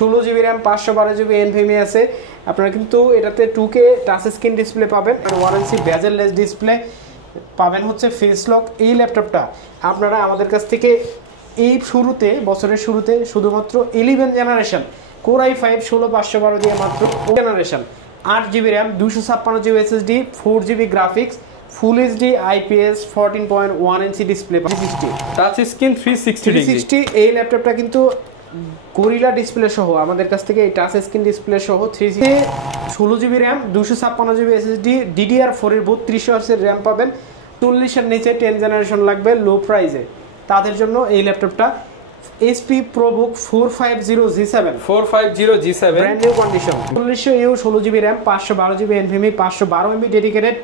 16GB RAM 512GB NVMe আছে। আপনারা কিন্তু এটাতে 2K টাচ স্ক্রিন ডিসপ্লে পাবেন, ওয়ারেন্টি বেজেললেস ডিসপ্লে পাবেন, হচ্ছে ফেস লক। এই ল্যাপটপটা আপনারা আমাদের কাছ থেকে এই বছরের শুরুতে শুধুমাত্র 11 জেনারেশন Core i5 16512 দিয়ে মাত্র generation 8GB RAM 256GB SSD 4GB graphics full HD IPS 14.1 inch display, touch screen 360 এই ল্যাপটপটা কিন্তু গরিলা ডিসপ্লে সহ আমাদের কাছ থেকে এই টাচ স্ক্রিন ডিসপ্লে সহ 16GB RAM 256GB SSD DDR4 এর 32Hz এর র্যাম পাবেন। 40 এর নিচে 10 জেনারেশন লাগবে লো প্রাইসে, তাদের জন্য এই ল্যাপটপটা HP ProBook 450G7 brand new condition 4000U 16GB RAM 512GB NVMe 512MB dedicated.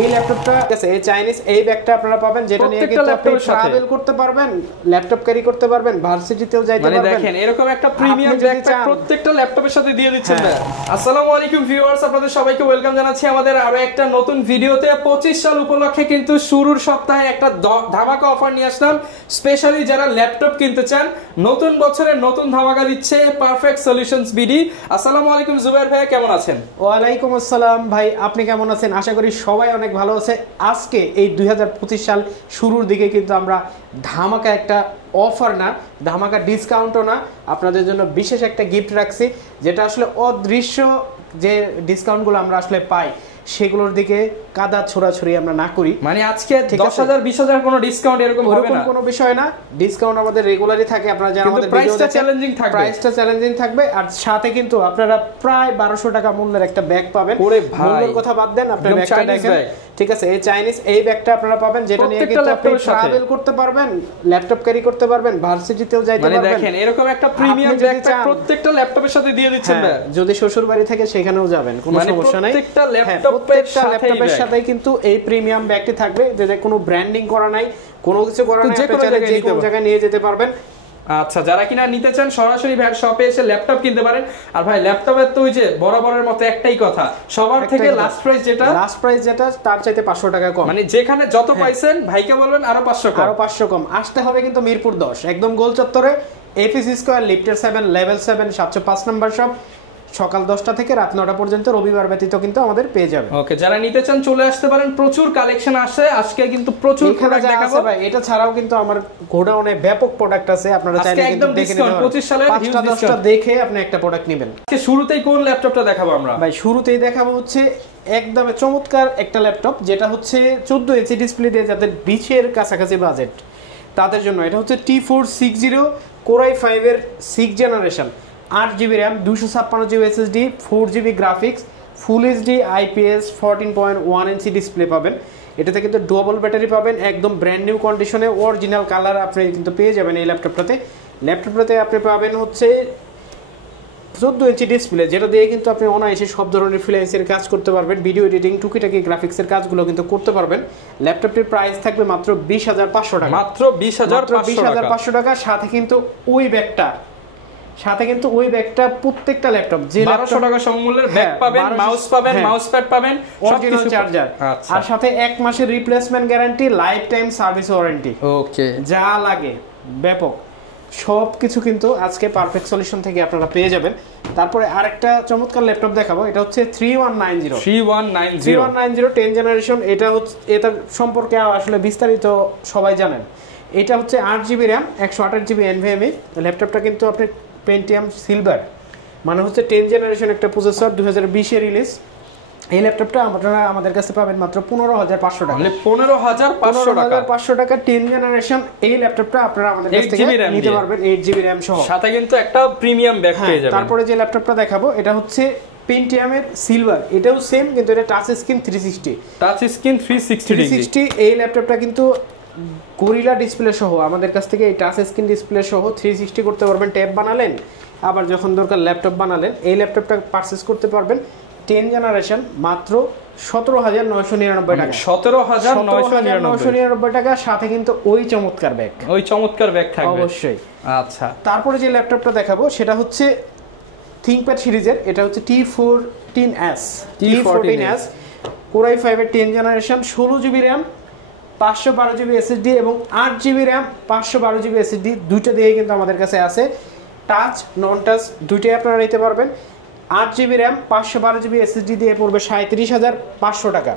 এই ল্যাপটপটা আছে এই চাইনিজ এই ব্যাগটা আপনারা পাবেন, যেটা নিয়ে কিন্তু আপনি ট্রাভেল করতে পারবেন, ল্যাপটপ ক্যারি করতে পারবেন, ভার্সিটিতেও যাইতে পারবেন। মানে দেখেন এরকম একটা প্রিমিয়াম ব্যাগপ্যাক প্রত্যেকটা ল্যাপটপের সাথে দিয়ে দিচ্ছেন। আসসালামু আলাইকুম ভিউয়ার্স, আপনাদের সবাইকে ওয়েলকাম জানাচ্ছি আমাদের আরো একটা নতুন ভিডিওতে। 25 সাল উপলক্ষে কিন্তু শুরুর সপ্তাহে একটা ধামাকা অফার নিয়ে আসলাম, স্পেশালি যারা ল্যাপটপ কিনতে চান। নতুন বছরে নতুন ধামাকা দিচ্ছে পারফেক্ট সলিউশনস বিডি। আসসালামু আলাইকুম জুবাইর ভাই, কেমন আছেন? ওয়ালাইকুম আসসালাম ভাই, আপনি কেমন আছেন? আশা করি সবাই অনেক ভালো আছে। আজকে এই 2025 সাল শুরুর দিকে কিন্তু আমরা ধামাকা একটা অফার না, ধামাকা ডিসকাউন্টও না, আপনাদের জন্য বিশেষ একটা গিফট রাখছি, যেটা আসলে অদৃশ্য যে ডিসকাউন্টগুলো আমরা আসলে পাই সেগুলোর দিকে কাদা ছোড়াছুড়ি আমরা না করি। মানে আজকে 10,000 20,000 কোনো ডিসকাউন্ট এরকম হবে না, কোনো বিষয় না। ডিসকাউন্ট আমাদের রেগুলারই থাকে, আপনারা জানেন আমাদের প্রাইসটা চ্যালেঞ্জিং থাকবে, প্রাইসটা চ্যালেঞ্জিং থাকবে। আর সাথে কিন্তু আপনারা প্রায় 1200 টাকা মূল্যের একটা ব্যাগ পাবেন। মূল্যের কথা বাদ দেন, আপনারা ব্যাগটা দেখেন, ঠিক আছে? এই চাইনিজ এই ব্যাগটা আপনারা পাবেন, যেটা নিয়ে কিন্তু আপনি ট্রাভেল করতে পারবেন, ল্যাপটপ ক্যারি করতে পারবেন, ভার্সিটিতেও যাইতে পারবেন। মানে দেখেন এরকম একটা প্রিমিয়াম ব্যাগপ্যাক প্রত্যেকটা ল্যাপটপের সাথে দিয়ে দিচ্ছেন। যদি শ্বশুর বাড়ি থেকে সেখানেও যাবেন, কোনো সমস্যা নাই। প্রত্যেকটা ল্যাপটপের সাথে কিন্তু এই প্রিমিয়াম ব্যাগটি থাকবে, যেটা কোনো ব্র্যান্ডিং করা নাই, কোনো কিছু করা নাই, আপনি যে কোনো জায়গায় নিয়ে যেতে পারবেন। আচ্ছা, যারা কিনা নিতে চান সরাসরি ভাই শপে এসে ল্যাপটপ কিনতে পারেন। আর ভাই ল্যাপটপের তো ওই যে বরাবরের মতো একটাই কথা, সবার থেকে লাস্ট প্রাইস যেটা তার চাইতে 500 টাকা কম। মানে যেখানে যত পাইছেন ভাইকে বলবেন আরো 500 কম। আসতে হবে কিন্তু মিরপুর 10 একদম গোল চত্বরে, এপিসি স্কয়ার লিফটের 7 লেভেল 7 705 নাম্বার শপ, সকাল 10টা থেকে রাত 9টা পর্যন্ত, রবিবার ব্যতীত কিন্তু আমাদের পেয়ে যাবে। ওকে, যারা নিতে চান চলে আসতে পারেন, প্রচুর কালেকশন আসে আজকে, কিন্তু প্রচুর প্রোডাক্ট দেখাবো ভাই। এটা ছাড়াও কিন্তু আমার গোডাউনে ব্যাপক প্রোডাক্ট আছে, আপনারা চাইলে কিন্তু দেখে নিতে পারেন। 25 সালে 5টা 10টা দেখে আপনি একটা প্রোডাক্ট নেবেন। আজকে শুরুতেই কোন ল্যাপটপটা দেখাবো আমরা? ভাই শুরুতেই দেখাবো হচ্ছে একদমই চমৎকার একটা ল্যাপটপ, যেটা হচ্ছে 14 ইঞ্চি ডিসপ্লে দিয়ে যাদের 20 এর কাছাকাছি বাজেট তাদের জন্য। এটা হচ্ছে T460 Core i5 এর 6 generation 8GB RAM 256GB SSD 4GB graphics full HD IPS 14.1 inch display পাবেন। এটাতে কিন্তু ডবল ব্যাটারি পাবেন, একদম ব্র্যান্ড নিউ কন্ডিশনে, অরিজিনাল কালার আপনি কিন্তু পেয়ে যাবেন এই ল্যাপটপটাতে আপনি পাবেন হচ্ছে 14 ইঞ্চি ডিসপ্লে, যেটা দিয়ে কিন্তু আপনি অনায়াসে সব ধরনের ফ্রিল্যান্সের কাজ করতে পারবেন, ভিডিও এডিটিং, টুকিটাকি গ্রাফিক্সের কাজগুলো কিন্তু করতে পারবেন। ল্যাপটপটির প্রাইস থাকবে মাত্র 20,500 টাকা, মাত্র 20,500 টাকা। সাথে কিন্তু ওই ব্যাগটা প্রত্যেকটা ল্যাপটপ যে 1200 টাকা সমমূল্যের ব্যাগ পাবেন, মাউস পাবেন, মাউস প্যাড পাবেন, অরিজিনাল চার্জার, আর সাথে 1 মাসের replacement guarantee, lifetime service warranty. Okay, যা লাগে ব্যাপক সব কিছু কিন্তু আজকে পারফেক্ট সলিউশন থেকে আপনারা পেয়ে যাবেন। তারপরে আরেকটা চমৎকার ল্যাপটপ দেখাবো, এটা হচ্ছে 3190 10 জেনারেশন। এটা হচ্ছে এটার সম্পর্কে আসলে বিস্তারিত সবাই জানেন। এটা হচ্ছে 8GB র্যাম 128GB NVMe। ল্যাপটপটা কিন্তু আপনি পেন্টিয়াম সিলভার, মানে হচ্ছে 10 জেনারেশন একটা প্রসেসর, 2020 এ রিলিজ। এই ল্যাপটপটা আপনারা আমাদের কাছে পাবেন মাত্র 15,500 টাকা, মানে 15,500 টাকা 10 জেনারেশন। এই ল্যাপটপটা আপনারা আমাদের কাছ থেকে নিতে পারবেন 8GB র্যাম সহ, সাথে কিন্তু একটা প্রিমিয়াম ব্যাগ পেয়ে যাবেন। তারপরে যে ল্যাপটপটা দেখাবো এটা হচ্ছে পেন্টিয়ামের সিলভার, এটাও সেম, কিন্তু এটা টাচ স্ক্রিন 360। এই ল্যাপটপটা কিন্তু গরিলা ডিসপ্লে সহ আমাদের কাছ থেকে এই টাচ স্ক্রিন ডিসপ্লে সহ 360 করতে পারবেন। ট্যাব বানালেন, আবার যখন দরকার ল্যাপটপ বানালেন, এই ল্যাপটপটা পারচেজ করতে পারবেন 10 জেনারেশন মাত্র 17,999 টাকা, 17,999 টাকা। সাথে কিন্তু ওই চমৎকার ব্যাগ থাকবে অবশ্যই। আচ্ছা, তারপরে যে ল্যাপটপটা দেখাবো সেটা হচ্ছে থিংকপ্যাড সিরিজের, এটা হচ্ছে T14S Core i5 এর 10 generation 16GB RAM 512GB SSD এবং 8GB র্যাম 512GB SSD, দুইটা দিয়ে কিন্তু আমাদের কাছে আছে। টাচ নন টাচ দুইটাই আপনারা নিতে পারবেন। 8GB র্যাম 512GB SSD দিয়ে পড়বে 37,500 টাকা।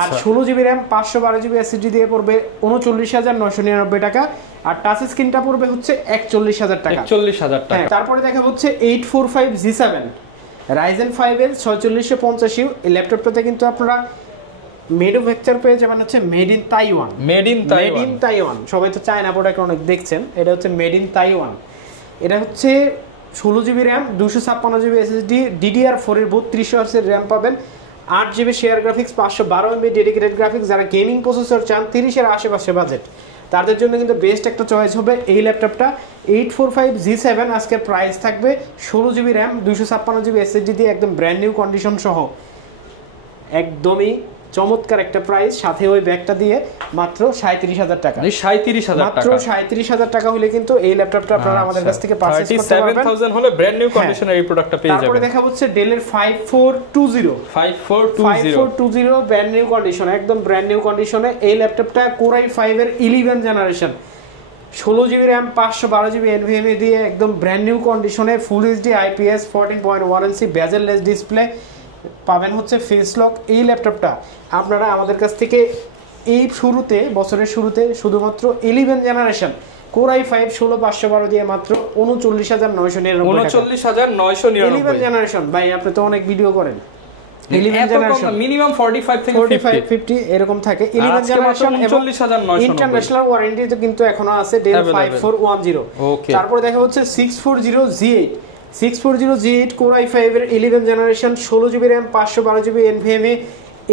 আর 16GB র্যাম 512GB SSD দিয়ে পড়বে 39,999 টাকা। আর টাচ স্ক্রিনটা পড়বে হচ্ছে 41,000 টাকা। 41,000 টাকা। তারপরে দেখা হচ্ছে 845G7 Ryzen 5 এর 4650 এই ল্যাপটপটাতে কিন্তু আপনারা ম্যানুফ্যাকচার পেয়ে যাবেন হচ্ছে made in Taiwan. Made in Taiwan, সবাই তো চায়না প্রোডাক্ট অনেক দেখছেন, এটা হচ্ছে মেড ইন তাইওয়ান। এটা হচ্ছে 16GB RAM 256GB SSD DDR4 এর 3200 এর র্যাম পাবেন। 8GB share graphics 512MB dedicated graphics. যারা গেমিং প্রসেসর চান 30-এর আশেপাশে বাজেট, তাদের জন্য কিন্তু বেস্ট একটা চয়েস হবে এই ল্যাপটপটা। 845G7 আজকের প্রাইস থাকবে 16GB র্যাম 256GB SSD দিয়ে একদম ব্র্যান্ড নিউ কন্ডিশন সহ, একদমই চমৎকার একটা প্রাইস। সাথে ওই ব্যাগটা দিয়ে মাত্র 37,000 টাকা। 37,000 টাকা, মাত্র 37,000 টাকা হলে কিন্তু এই ল্যাপটপটা আপনারা আমাদের কাছ থেকে পারচেজ করতে পারবেন। 37,000 হলে ব্র্যান্ড নিউ কন্ডিশনের এই প্রোডাক্টটা পেয়ে যাবেন। তারপরে দেখা হচ্ছে ডেলের 5420 ব্র্যান্ড নিউ কন্ডিশন, একদম ব্র্যান্ড নিউ কন্ডিশনে এই ল্যাপটপটা Core i5 এর 11 generation 16GB RAM 512GB NVMe দিয়ে একদম ব্র্যান্ড নিউ কন্ডিশনে ফুল এইচডি IPS 14.1 ইঞ্চি বেজেললেস ডিসপ্লে পাবেন হচ্ছে ফেস লক। এই ল্যাপটপটা আপনারা আমাদের কাছ থেকে এই শুরুতে, বছরের শুরুতে শুধুমাত্র 11 জেনারেশন Core i5 16512 দিয়ে মাত্র 39,999 11 জেনারেশন। ভাই আপনি তো অনেক ভিডিও করেন, 11 জেনারেশন মিনিমাম 45 থেকে 50 এরকম থাকে। 11 জেনারেশন 39,999 ইন্টারন্যাশনাল ওয়ারেন্টি তো কিন্তু এখনো আছে ডেল 5410। তারপর দেখা হচ্ছে 640G8 Core i5 এর 11 generation 16GB RAM 512GB NVMe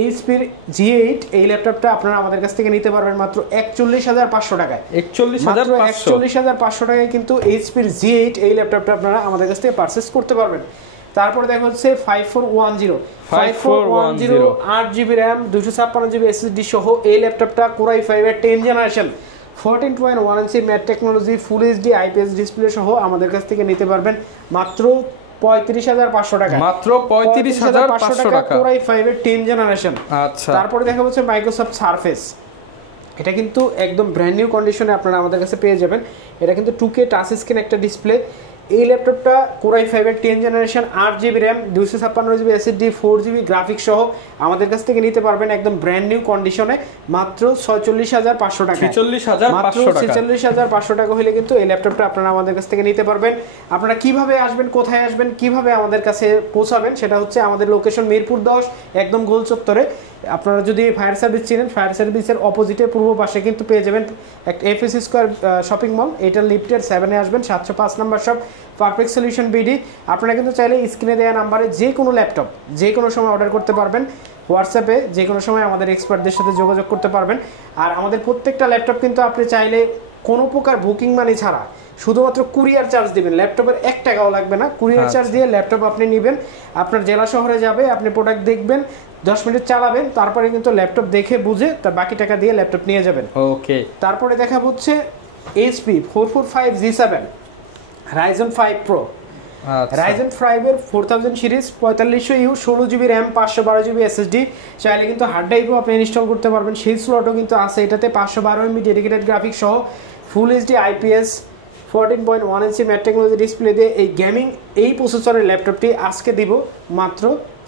এইচপির G8 এই ল্যাপটপটা আপনারা আমাদের কাছ থেকে নিতে পারবেন মাত্র 41,500 টাকায়। 41,500 টাকায় কিন্তু এইচপির G8 এই ল্যাপটপটা আপনারা আমাদের কাছ থেকে পারচেজ করতে পারবেন। তারপরে দেখা হচ্ছে 5410 8GB র্যাম 256GB SSD সহ এই ল্যাপটপটা Core i5 এর 10 জেনারেশন 14.1 ইঞ্চি mat technology full HD IPS display সহ আমাদের কাছ থেকে নিতে পারবেন মাত্র 35,500 টাকা। মাত্র 35,500 টাকা Core i5 এর 10 জেনারেশন। আচ্ছা, তারপরে দেখা হচ্ছে মাইক্রোসফট সারফেস, এটা কিন্তু একদম ব্র্যান্ড নিউ কন্ডিশনে আপনারা আমাদের কাছে পেয়ে যাবেন। এটা কিন্তু 2K টাচ স্ক্রিন একটা ডিসপ্লে। এই ল্যাপটপটা Core i5 এর 10 generation 8GB RAM 256GB SSD 4GB graphics সহ আমাদের কাছ থেকে নিতে পারবেন একদম ব্র্যান্ড নিউ কন্ডিশনে মাত্র 46,500 টাকা। 46,500 টাকা হলে কিন্তু এই ল্যাপটপটা আপনারা আমাদের কাছ থেকে নিতে পারবেন। আপনারা কিভাবে আসবেন, কোথায় আসবেন, কিভাবে আমাদের কাছে পৌঁছাবেন, সেটা হচ্ছে আমাদের লোকেশন মিরপুর 10 একদম গোল চত্বরে। আপনারা যদি ফায়ার সার্ভিস চিনেন, ফায়ার সার্ভিসের অপোজিটে পূর্ব পাশে কিন্তু পেয়ে যাবেন একটা FSC স্কয়ার শপিং মল, এটা লিফটের 7-এ আসবেন, 705 number shop perfect solution BD। আপনারা কিন্তু চাইলে স্ক্রিনে দেওয়া নাম্বারে যে কোনো ল্যাপটপ যে কোনো সময় অর্ডার করতে পারবেন। হোয়াটসঅ্যাপে যে কোনো সময় আমাদের এক্সপার্টদের সাথে যোগাযোগ করতে পারবেন। আর আমাদের প্রত্যেকটা ল্যাপটপ কিন্তু আপনি চাইলে কোনো প্রকার বুকিং মানি ছাড়া শুধুমাত্র কুরিয়ার চার্জ দিবেন, ল্যাপটপের 1 টাকাও লাগবে না। কুরিয়ার চার্জ দিয়ে ল্যাপটপ আপনি নেবেন, আপনার জেলা শহরে যাবে, আপনি প্রোডাক্ট দেখবেন, 10 মিনিট চালাবেন, তারপরে কিন্তু ল্যাপটপ দেখে বুঝে তার বাকি টাকা দিয়ে ল্যাপটপ নিয়ে যাবেন। ওকে, তারপরে দেখা হচ্ছে HP 445G7 Ryzen 5 Pro। Ryzen 5 এর 4000 series 4500U 16GB RAM 512GB SSD। চাইলে কিন্তু হার্ড ড্রাইভও আপনি ইনস্টল করতে পারবেন, সেই স্লটও কিন্তু আছে এটাতে। 512MB ডেডিকেটেড গ্রাফিক্স সহ ফুল এইচডি IPS 14.1 ইঞ্চি ম্যাট টেকনোলজি ডিসপ্লে দিয়ে এই গেমিং এই প্রসেসরের ল্যাপটপটি আজকে দিব মাত্র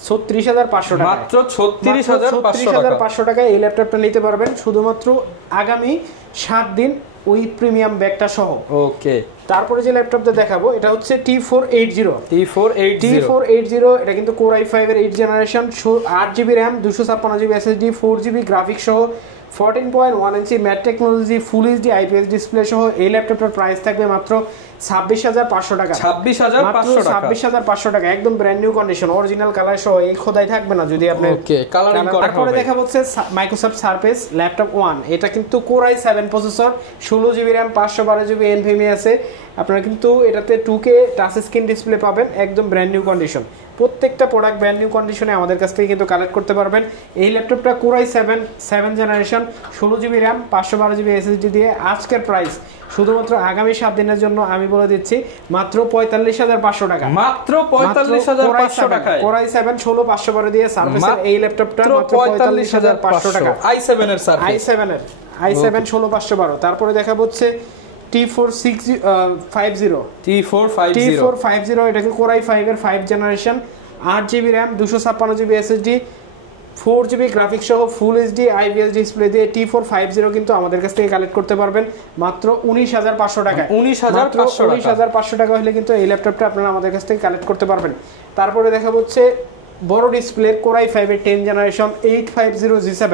36,500 টাকা। মাত্র 36,500 টাকায় এই ল্যাপটপটা নিতে পারবেন শুধুমাত্র আগামী 7 দিন উইথ প্রিমিয়াম ব্যাগটা সহ। ওকে, তারপরে যে ল্যাপটপটা দেখাবো এটা হচ্ছে T480 এটা কিন্তু Core i5 এর 8 generation 8GB RAM 256GB SSD 4GB graphics সহ 14.1 ইঞ্চি mat technology full HD IPS display সহ এই ল্যাপটপটার প্রাইস থাকবে মাত্র 26,500 টাকা। 26,500 টাকা একদম brand new condition, original colour সহ, এই খোদাই থাকবে না যদি আপনি। ওকে, কালারিং করা হবে। তারপরে দেখা হচ্ছে মাইক্রোসফট সারফেস ল্যাপটপ 1, এটা কিন্তু Core i7 processor 16GB RAM 512GB NVMe আছে। আপনারা কিন্তু এটাতে 2K টাচ স্ক্রিন ডিসপ্লে পাবেন, একদম ব্র্যান্ড নিউ কন্ডিশন। প্রত্যেকটা প্রোডাক্ট ব্র্যান্ড নিউ কন্ডিশনে আমাদের কাছ থেকে কিন্তু কালেক্ট করতে পারবেন। এই ল্যাপটপটা Core i7 7 generation 16GB RAM 512GB SSD দিয়ে আজকের প্রাইস শুধুমাত্র আগামী 7 দিনের জন্য আমি বলে দিচ্ছি মাত্র 45,500 টাকা। মাত্র 45,500 টাকায় Core i7 16512 দিয়ে সার্ভিসের এই ল্যাপটপটা মাত্র 45,500 টাকা। i7 এর সার্ভিস, i7 16512। তারপরে দেখা হচ্ছে T450 এটাকে Core i5 এর 5 generation 8GB RAM 256GB SSD 4GB graphics সহ ফুল এইচডি IPS ডিসপ্লে দিয়ে T450 কিন্তু আমাদের কাছ থেকে কালেক্ট করতে পারবেন মাত্র 19500 টাকায়। 19500 টাকা হলে কিন্তু এই ল্যাপটপটা আপনারা আমাদের কাছ থেকে কালেক্ট করতে পারবেন। তারপরে দেখা হচ্ছে বড় ডিসপ্লে Core i5 এর 10 জেনারেশন 850G7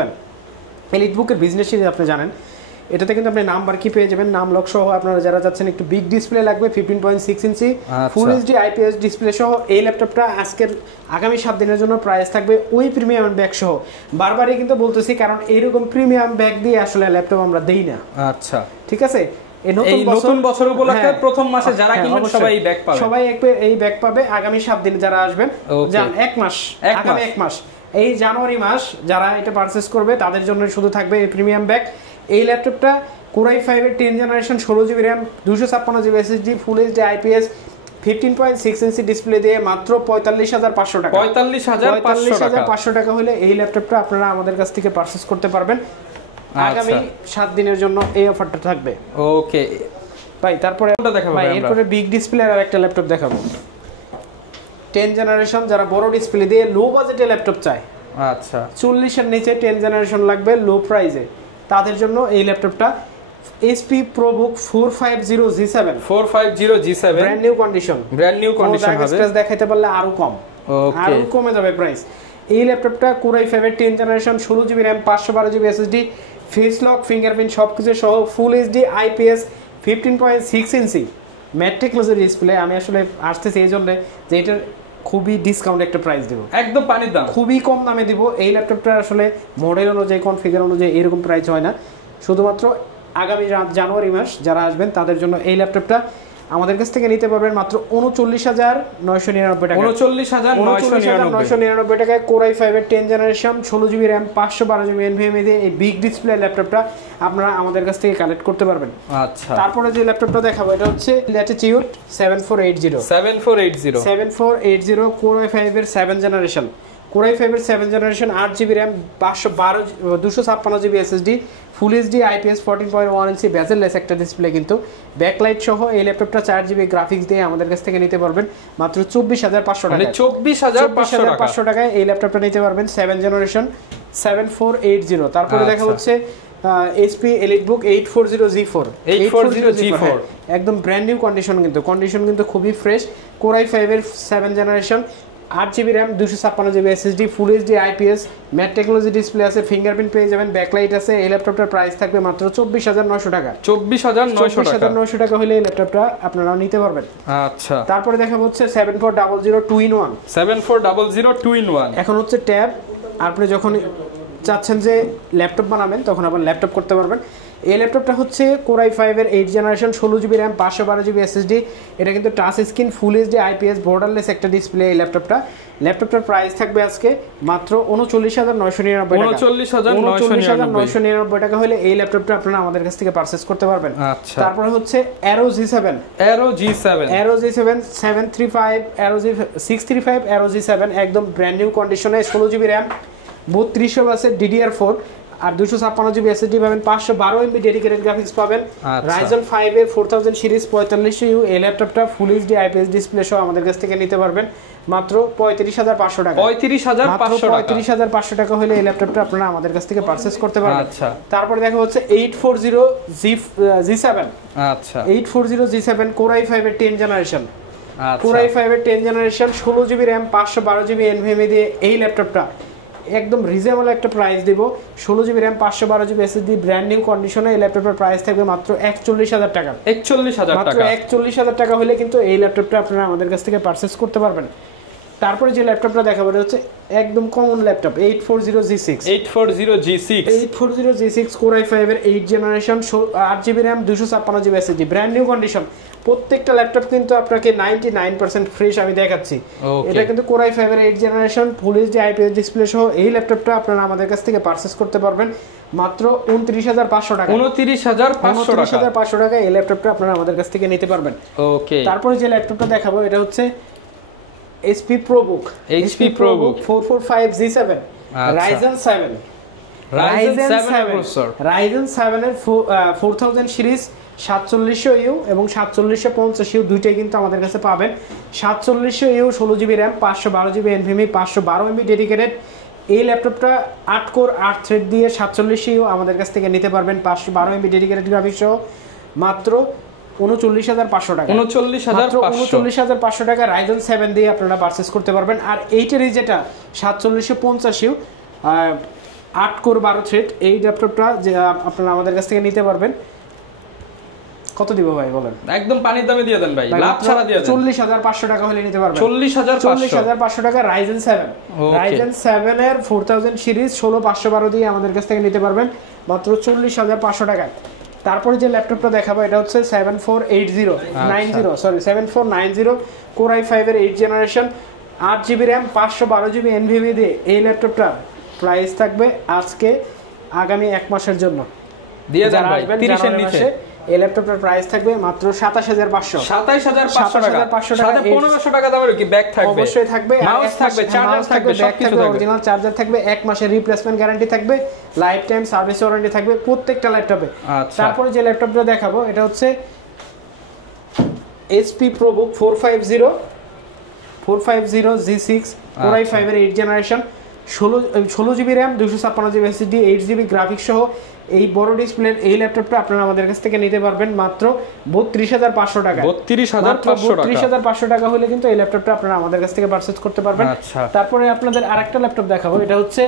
এলিটবুকের বিজনেস সিরিজ আপনি জানেন, এটাতে কিন্তু আপনি নাম্বার কি পেয়ে যাবেন, নাম লক সহ। আপনারা যারা যাচ্ছেন একটু বিগ ডিসপ্লে লাগবে 15.6 ইঞ্চি ফুল এইচডি IPS ডিসপ্লে সহ এই ল্যাপটপটা আজকের আগামী 7 দিনের জন্য প্রাইস থাকবে ওই প্রিমিয়াম ব্যাগ সহ। বারবারই কিন্তু বলতেছি কারণ এইরকম প্রিমিয়াম ব্যাগ দিয়ে আসলে ল্যাপটপ আমরা দেই না। আচ্ছা ঠিক আছে, এই নতুন বছর উপলক্ষে প্রথম মাসে যারা কিনবেন সবাই এই ব্যাগ পাবে, সবাই এই ব্যাগ পাবে আগামী 7 দিন যারা আসবেন, জান এক মাস আগামী এক মাস এই জানুয়ারি মাস যারা এটা পারচেজ করবে তাদের জন্য শুধু থাকবে এই প্রিমিয়াম ব্যাগ। এই ল্যাপটপটা Core i5 এর 10 generation 16GB RAM 256GB SSD full HD IPS 15.6 inch display দিয়ে মাত্র 45500 টাকা। 45500 টাকা হলে এই ল্যাপটপটা আপনারা আমাদের কাছ থেকে পারচেজ করতে পারবেন। আগামী 7 দিনের জন্য এই অফারটা থাকবে। ওকে ভাই তারপরে দেখাবো ভাই এরপরে বিগ ডিসপ্লে আর একটা ল্যাপটপ দেখাবো 10 জেনারেশন যারা বড় ডিসপ্লে দিয়ে লো বাজেটে ল্যাপটপ চায়, আচ্ছা 40 এর নিচে 10 জেনারেশন লাগবে লো প্রাইসে, তাদের জন্য এই ল্যাপটপটা HP ProBook 450G7 brand new condition হবে, দেখাইতে পারলে আরো কম, আরো কমে যাবে প্রাইস। এই ল্যাপটপটা Core i5 এর 10 generation 16GB RAM 512GB SSD face lock fingerprint সবকিছু সহ ফুল এইচডি IPS 15.6 ইঞ্চি ম্যাট টেকনোলজি ডিসপ্লে। আমি আসলে আসতেছি এই জন্য যে এটার খুবই ডিসকাউন্ট একটা প্রাইস দেব, একদম পানির দাম, খুবই কম দামে দিব। এই ল্যাপটপটা আসলে মডেল অনুযায়ী কনফিগার অনুযায়ী এরকম প্রাইস হয় না, শুধুমাত্র আগামী জানুয়ারি মাস যারা আসবেন তাদের জন্য এই ল্যাপটপটা আমাদের কাছ থেকে নিতে পারবেন মাত্র 39999 টাকা। 39999 টাকায় Core i5 এর 10 generation 16GB RAM 512GB NVMe দিয়ে এই বিগ ডিসপ্লে ল্যাপটপটা আপনারা আমাদের কাছ থেকে কালেক্ট করতে পারবেন। আচ্ছা তারপরে যে ল্যাপটপটা দেখাবো এটা হচ্ছে Latitude 7480 Core i5 এর 7 জেনারেশন Core i5 এর 7 generation 8GB RAM 256GB SSD full HD IPS 14.1 ইঞ্চি বেজেললেস একটা ডিসপ্লে কিন্তু ব্যাকলাইট সহ এই ল্যাপটপটা 4GB গ্রাফিক্স দিয়ে আমাদের কাছ থেকে নিতে পারবেন মাত্র 24500 টাকা। 24500 টাকায় এই ল্যাপটপটা নিতে পারবেন 7 জেনারেশন 7480। তারপরে দেখা হচ্ছে HP EliteBook 840G4 একদম ব্র্যান্ড নিউ কন্ডিশন কিন্তু খুবই ফ্রেশ। Core i5 এর 7 generation 8GB RAM 256GB SSD full HD IPS mat technology display আছে, ফিঙ্গারপ্রিন্ট পেয়ে যাবেন, ব্যাকলাইট আছে। এই ল্যাপটপটার প্রাইস থাকবে মাত্র 24900 টাকা। 24900 টাকা হলে এই ল্যাপটপটা আপনারা নিতে পারবেন। আচ্ছা তারপরে দেখা হচ্ছে 7400 2-in-1 7400 এখন হচ্ছে ট্যাব। আপনি যখন চাচ্ছেন যে ল্যাপটপ বানাবেন তখন আপনি ল্যাপটপ করতে পারবেন। এই ল্যাপটপটা হচ্ছে Core i5 এর 8 generation 16GB RAM 512GB SSD, এটা কিন্তু touch screen full HD IPS borderless একটা ডিসপ্লে। এই ল্যাপটপটার প্রাইস থাকবে আজকে মাত্র 39999 টাকা হলে এই ল্যাপটপটা আপনারা আমাদের কাছ থেকে পারচেজ করতে পারবেন। আচ্ছা তারপরে হচ্ছে Aero G7 635 একদম ব্র্যান্ড নিউ কন্ডিশনে 16GB RAM 3200 বাসের DDR4 আর 256GB SSD পাবেন, 512MB ডেডিকেটেড গ্রাফিক্স পাবেন। Ryzen 5 এর 4000 সিরিজ 4500U এই ল্যাপটপটা ফুল এইচডি IPS ডিসপ্লে সহ আমাদের কাছ থেকে নিতে পারবেন মাত্র 35500 টাকা। 35500 টাকা হলে এই ল্যাপটপটা আপনারা আমাদের কাছ থেকে পারচেজ করতে পারবেন। আচ্ছা তারপরে দেখা হচ্ছে 840G7 আচ্ছা 840G7 Core i5 এর 10 জেনারেশন Core i5 এর 10 generation 16GB RAM 512GB NVMe দিয়ে এই ল্যাপটপটা একদম রিজনেবল একটা প্রাইস দেব। 16GB RAM 512GB SSD brand new কন্ডিশনে এই ল্যাপটপের প্রাইস থাকবে মাত্র 41000 টাকা। 41000 টাকা হলে কিন্তু এই ল্যাপটপটা আপনারা আমাদের কাছ থেকে পারচেজ করতে পারবেন। তারপরে যে ল্যাপটপটা দেখাবো এটা হচ্ছে একদম common laptop 840G6 Core i5 এর 8 generation 8GB RAM 256GB SSD brand new condition. প্রত্যেকটা ল্যাপটপ কিন্তু আপনাকে 99% ফ্রেশ আমি দেখাচ্ছি। এটা কিন্তু Core i5 এর 8 generation full HD IPS display সহ এই ল্যাপটপটা আপনারা আমাদের কাছ থেকে পারচেজ করতে পারবেন মাত্র 29500 টাকা। 29500 টাকা এই ল্যাপটপটা আপনারা আমাদের কাছ থেকে নিতে পারবেন। ওকে তারপরে যে ল্যাপটপটা দেখাবো এটা হচ্ছে HP ProBook 445G7 Ryzen 7 Ryzen 7 processor, Ryzen 7 এর 4000 সিরিজ 4700U এবং 4750U দুইটাই কিন্তু আমাদের কাছে পাবেন। 4700U 16GB RAM 512GB NVMe 512MB dedicated. এই ল্যাপটপটা 8 কোর 8 থ্রেড দিয়ে 4700U আমাদের কাছ থেকে নিতে পারবেন 512MB ডেডিকেটেড গ্রাফিক্স সহ মাত্র 39500 টাকা। 39500 টাকা Ryzen 7 দিয়ে আপনারা পারচেজ করতে পারবেন। আর এইটারই যেটা 4750U 8 কোর 12 থ্রেড এই ল্যাপটপটা যে আপনারা আমাদের কাছ থেকে নিতে পারবেন কত দিব ভাই বলেন? একদম পানির দামে দিয়ে দেন ভাই, লাভ ছাড়া দিয়ে দেন। 40500 টাকা হলে নিতে পারবেন। 40500 টাকা Ryzen 7। Ryzen 7 এর 4000 সিরিজ 16512 দিয়ে আমাদের কাছ থেকে নিতে পারবেন মাত্র 40500 টাকায়। তারপরে যে ল্যাপটপটা দেখাবো এটা হচ্ছে 7490 Core i5 এর 8 generation 8GB RAM 512GB NVMe দিয়ে এই ল্যাপটপটার প্রাইস থাকবে আজকে আগামী 1 মাসের জন্য দিয়ে দেন ভাই 30 এর নিচে। এই ল্যাপটপটার প্রাইস থাকবে মাত্র 27500 সাথে 1500 টাকা দামের কি ব্যাগ থাকবে, অবশ্যই থাকবে, মাউস থাকবে, চার্জার থাকবে, সবকিছু থাকবে, অরিজিনাল চার্জার থাকবে, 1 মাসের রিপ্লেসমেন্ট গ্যারান্টি থাকবে, লাইফ টাইম সার্ভিস ওয়ারেন্টি থাকবে প্রত্যেকটা ল্যাপটপে। তারপরে যে ল্যাপটপটা দেখাবো এটা হচ্ছে HP ProBook 450 G6 Core i5 এর 8 generation 16GB RAM 256GB SSD 8GB graphics সহ এই বড় ডিসপ্লের এই ল্যাপটপটা আপনারা আমাদের কাছ থেকে নিতে পারবেন মাত্র 32500 টাকা। 32500 টাকা হলে কিন্তু এই ল্যাপটপটা আপনারা আমাদের কাছ থেকে পারচেজ করতে পারবেন। তারপরে আপনাদের আরেকটা ল্যাপটপ দেখাবো এটা হচ্ছে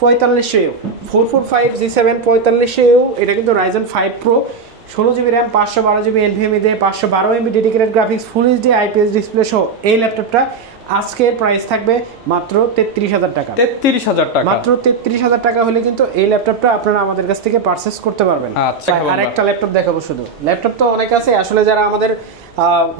4500U 445 G7 4500U। এটা কিন্তু Ryzen 5 Pro 16GB RAM 512GB NVMe দিয়ে 512MB dedicated graphics full HD IPS display সহ এই ল্যাপটপটা আজকের প্রাইস থাকবে মাত্র 33000 টাকা। 33000 টাকা, মাত্র 33000 টাকা হলে কিন্তু এই ল্যাপটপটা আপনারা আমাদের কাছ থেকে পারচেজ করতে পারবেন। আরেকটা ল্যাপটপ দেখাবো শুধু, ল্যাপটপ তো অনেক আছে আসলে, যারা আমাদের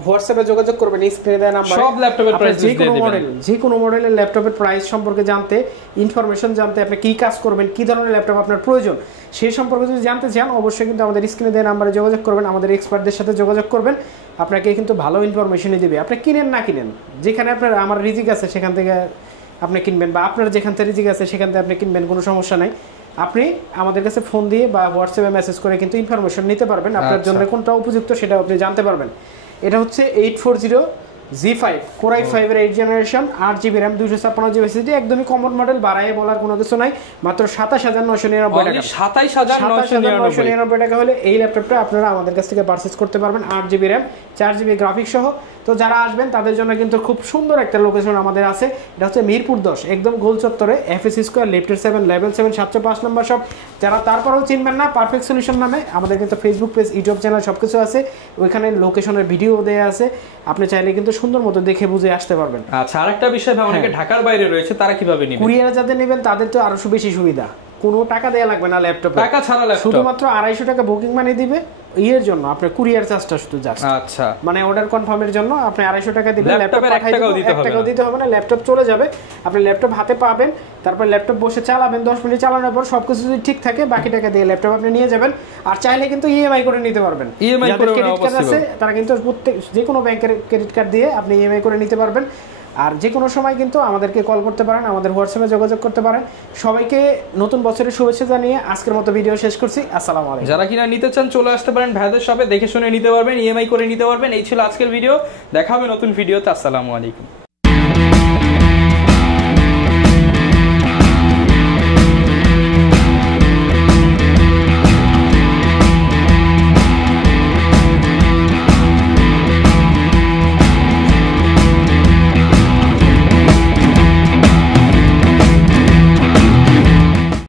হোয়াটসঅ্যাপে যোগাযোগ করবেন স্ক্রিনে দেওয়া নাম্বারে সব ল্যাপটপের প্রাইস দিয়ে দিবেন। যে কোনো মডেলের ল্যাপটপের প্রাইস সম্পর্কে জানতে, ইনফরমেশন জানতে, আপনি কি কাজ করবেন, কি ধরনের ল্যাপটপ আপনার প্রয়োজন সেই সম্পর্কে যদি জানতে চান অবশ্যই কিন্তু আমাদের স্ক্রিনে দেওয়া নাম্বারে যোগাযোগ করবেন, আমাদের এক্সপার্টদের সাথে যোগাযোগ করবেন, আপনাকে কিন্তু ভালো ইনফরমেশনই দিবে। আপনি কিনেন না কিনেন, যেখানে আপনার আমার রিজিক আছে সেখান থেকে আপনি কিনবেন, বা আপনার যেখান থেকে রিজিক আছে সেখান থেকে আপনি কিনবেন, কোনো সমস্যা নাই। আপনি আমাদের কাছে ফোন দিয়ে বা হোয়াটসঅ্যাপে মেসেজ করে কিন্তু ইনফরমেশন নিতে পারবেন, আপনার জন্য কোনটা উপযুক্ত সেটা আপনি জানতে পারবেন। এটা হচ্ছে 840 G5 Core i5 এর 8 generation 8GB RAM 256GB SSD একদমই কমন মডেল, বাড়ায়ে বলার কোনো কিছু নাই, মাত্র 27999 টাকা। 27999 টাকা হলে এই ল্যাপটপটা আপনারা আমাদের কাছ থেকে পারচেজ করতে পারবেন 8GB RAM 4GB গ্রাফিক্স সহ। তো যারা আসবেন তাদের জন্য কিন্তু খুব সুন্দর একটা লোকেশন আমাদের আছে, এটা হচ্ছে মিরপুর 10 একদম গোল চত্বরে FS স্কয়ার লিফটের 7 লেভেল 7 705 নম্বর শপ। যারা তারপরেও চিনবেন না, পারফেক্ট সলিউশন নামে আমাদের কিন্তু ফেসবুক পেজ, ইউটিউব চ্যানেল সবকিছু আছে, ওইখানে লোকেশনের ভিডিও দেয়া আছে, আপনি চাইলে কিন্তু সুন্দর মতো দেখে বুঝে আসতে পারবেন। আচ্ছা, আরেকটা বিষয় ভাই, অনেকে ঢাকার বাইরে রয়েছে তারা কিভাবে নেবেন? কুরিয়ারে যাদের নেবেন তাদের তো আরো বেশি সুবিধা, কোনো টাকা দেয়া লাগবে না ল্যাপটপে, টাকা ছাড়া ল্যাপটপ, শুধুমাত্র 250 টাকা বুকিং মানি দিবে এর জন্য, আপনার কুরিয়ার চার্জটা শুধু জাস্ট, আচ্ছা মানে অর্ডার কনফার্মের জন্য আপনি 250 টাকা দিবেন, ল্যাপটপ পাঠিয়ে দিবেন, 1 টাকাও দিতে হবে না, ল্যাপটপ চলে যাবে, আপনি ল্যাপটপ হাতে পাবেন, তারপর ল্যাপটপ বসে চালাবেন, 10 মিনিট চালানোর পর সবকিছু যদি ঠিক থাকে বাকি টাকা দিয়ে ল্যাপটপ আপনি নিয়ে যাবেন। আর চাইলে কিন্তু ইএমআই করে নিতে পারবেন, ইএমআই করে ক্রেডিট কার্ড আছে তারা কিন্তু প্রত্যেক যে কোনো ব্যাংকের ক্রেডিট কার্ড দিয়ে আপনি ইএমআই করে নিতে পারবেন। আর যে কোনো সময় কিন্তু আমাদেরকে কল করতে পারেন, আমাদের হোয়াটসঅ্যাপে যোগাযোগ করতে পারেন। সবাইকে নতুন বছরের শুভেচ্ছা জানিয়ে আজকের মতো ভিডিও শেষ করছি। আসসালামু আলাইকুম। যারা কিনা নিতে চান চলে আসতে পারেন ভাইদের শপে, দেখে শুনে নিতে পারবেন, ইএমআই করে নিতে পারবেন। এই ছিল আজকের ভিডিও, দেখা হবে নতুন ভিডিওতে। আসসালামু আলাইকুম।